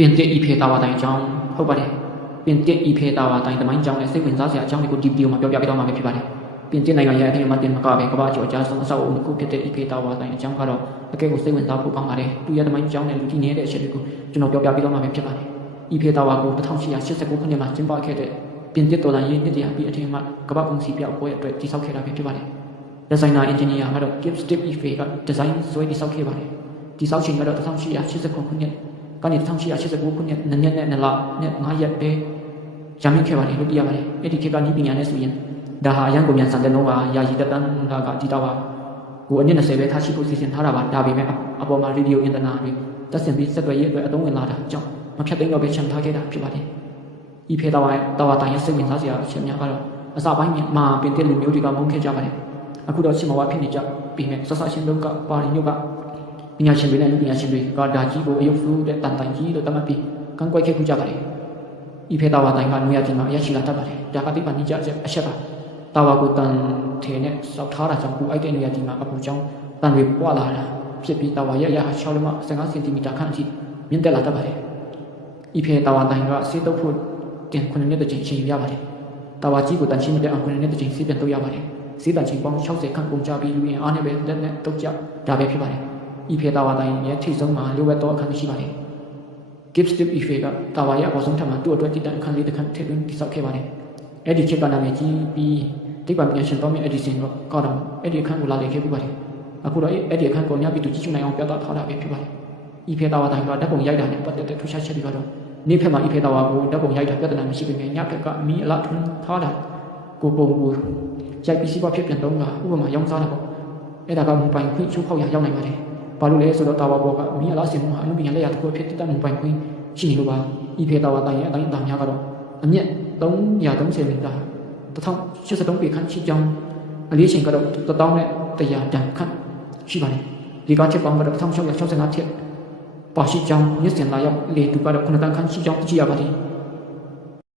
ပြင်သစ်ဤဖေတာဝါတိုင်းအကြောင်းဟုတ်ပါတယ်ပြင်သစ်ဤဖေတာဝါတိုင်းတမိုင်းကြောင်းနဲ့စိတ်ဝင်စားစရာအကြောင်းတွေကိုဒီဗီဒီယိုမှာပြောပြပေးတော့မှာပဲဖြစ်ပါတယ်ပြင်သစ်နိုင်ငံရဲ့အထင်အမှတ်တင်မကပဲကမ္ဘာကျော်အကြားဆုံးအဆောက်အအုံတစ်ခုဖြစ်တဲ့ဤဖေတာဝါတိုင်းအကြောင်းကတော့အကဲကိုစိတ်ဝင်စားဖို့ကောင်းပါတယ်သူရဲ့တမိုင်းကြောင်းနဲ့လူကြီးနေတဲ့အချက်တွေကိုကျွန်တော်ပြောပြပေးတော့မှာပဲဖြစ်ပါတယ်ဤဖေတာဝါကို1889ခုနှစ်မှာကျင်းပခဲ့တဲ့ပြင်သစ်တော်လှန်ရေးနှစ်တရာပြီးအထင်အမှတ်ကမ္ဘာကုန်စည်ပြပွဲအတွက်တည်ဆောက်ခဲ့တာပဲဖြစ်ပါတယ်ဒီဇိုင်နာအင်ဂျင်နီယာကတော့ Gibb Stick Ife ကဒီဇိုင်းဆွဲတည်ဆောက်ခဲ့ပါတယ်တည်ဆောက်ချိန်ကတော့1889ခုနှစ်ကနေ1889ခုနှစ်နှစ်နဲ့2လနဲ့9ရက်ပဲရမိခဲ့ပါတယ်လို့သိရပါတယ်အဲ့ဒီခေတ်ကဤပညာနဲ့ဆိုရင်ဒါဟာအရန်ကိုမြန်ဆန်တဲ့နှုန်းပါယာယီတက်တန်းလာကတည်တော့ပါကိုအနည်း20ပဲထားရှိဖို့စီစဉ်ထားတာပါဒါပေမဲ့အပေါ်မှာရေဒီယိုအင်တာနက်တွေတက်ဆင်ပြီးဆက်သွယ်ရေးအတွက်အသုံးဝင်လာတာကြောင့်မဖြတ်သိမ်းတော့ပဲချန်ထားခဲ့တာဖြစ်ပါတယ်ဤဖေတာဝါတိုင်းရဲ့စိတ်ဝင်စားစရာအချက်များကတော့အစပိုင်းမှာပင်တဲ့လူမျိုးတွေကမုန်းခဲ့ကြပါတယ်အခုတော့ရှင်မဝါဖြစ်နေကြပြီးမဲ့ဆက်ဆရှင်တို့ကပါရီညို့ကပညာရှင်တွေနဲ့လူပညာရှင်တွေကဒါကြီးကိုအယုတ်ဖူးတဲ့တန်တိုင်ကြီးလို့သတ်မှတ်ပြီးကန့်ကွက်ခဲ့ခုကြပါတယ်ဤဖေတာဝါတိုင်းကနွေရာသီမှာအရရှိလာတတ်ပါတယ်ဒါကတိပနိကြအချက်ပါတာဝါကိုတန်ထေနဲ့စောက်ထားတာကြောင့်ပူအိုက်တဲ့နွေရာသီမှာအပူကြောင့်တန်တွေပွာလာတာဖြစ်ပြီးတာဝါရဲ့အရာ6လက်မ15စင်တီမီတာခန့်အထိမြင့်တက်လာတတ်ပါတယ်ဤဖေတာဝါတိုင်းကစေတုပ်ဖို့တင်9နှစ်တကြိမ်ချိန်ရပါတယ်တာဝါကြီးကိုတန်ချင်းမြင့်အောင်9နှစ်တကြိမ်စီးပြန်တော့ရပါတယ်စီးတန်ချိန်ပေါင်း60ခန့်ကုန်ကြပြီးလူရင်အားနဲ့ပဲလက်နဲ့တုတ်ကြဒါပဲဖြစ်ပါတယ်ဤဖေတာဝါတိုင်းရဲ့ထိပ်ဆုံးမှာလျှို့ဝှက်တော့အခန်းရှိပါတယ် Gibb Stick Ife ကတာဝါရဲ့အပေါ်ဆုံးထပ်မှာသူ့အတွက်တည်တံ့အခန်းလေးတစ်ခန်းထည့်သွင်းတည်ဆောက်ခဲ့ပါတယ်အဲ့ဒီခေတ်ကနာမည်ကြီးပြီးတိပ္ပံပညာရှင်တော်မြတ် Edison ကတော့အဲ့ဒီအခန်းကိုလာလေခဲ့ပူပါတယ်အခုတော့အဲ့ဒီအခန်းကိုညပြီးသူကြည့်ရှုနိုင်အောင်ပြသထားတာပဲဖြစ်ပါတယ်ဤဖေတာဝါတိုင်းကဓာတ်ပုံရိုက်တာနဲ့ပတ်သက်တဲ့ထူးခြားချက်တွေကတော့နေ့ဖက်မှာဤဖေတာဝါကိုဓာတ်ပုံရိုက်တာပြဿနာမရှိပေမဲ့ညဖက်ကမီးအလားထွန်းထားတာကိုပုံကိုရိုက်ပြီးစီးပွားဖြစ်ပြန်တော့ကဥပမာရောင်းစားတာပေါ့အဲ့ဒါကမူပိုင်ခွင့်ချိုးဖောက်ရရောက်နိုင်ပါတယ်ဘာလို့လဲဆိုတော့တာဝါဘောကမီးအလားစင်မှုဟာအမှုပညာလက်ရာတစ်ခုဖြစ်တဲ့မူပိုင်ခွင့်ရှိနေလို့ပါဤဖေတာဝါတိုင်းရဲ့အတိုင်းအတာများကတော့အမြင့်330မီတာ1083ပေခန့်ရှိကြောင်းအလေးချိန်ကတော့1000နဲ့100တန်ခန့်ရှိပါတယ်ဒီကချက်ပေါင်းကတော့1665ထက်ပါရှိကြောင်းမြစ်စင်လာရောက်လေတူကတော့9တန်ခန့်ရှိကြောင်းသိရပါတယ်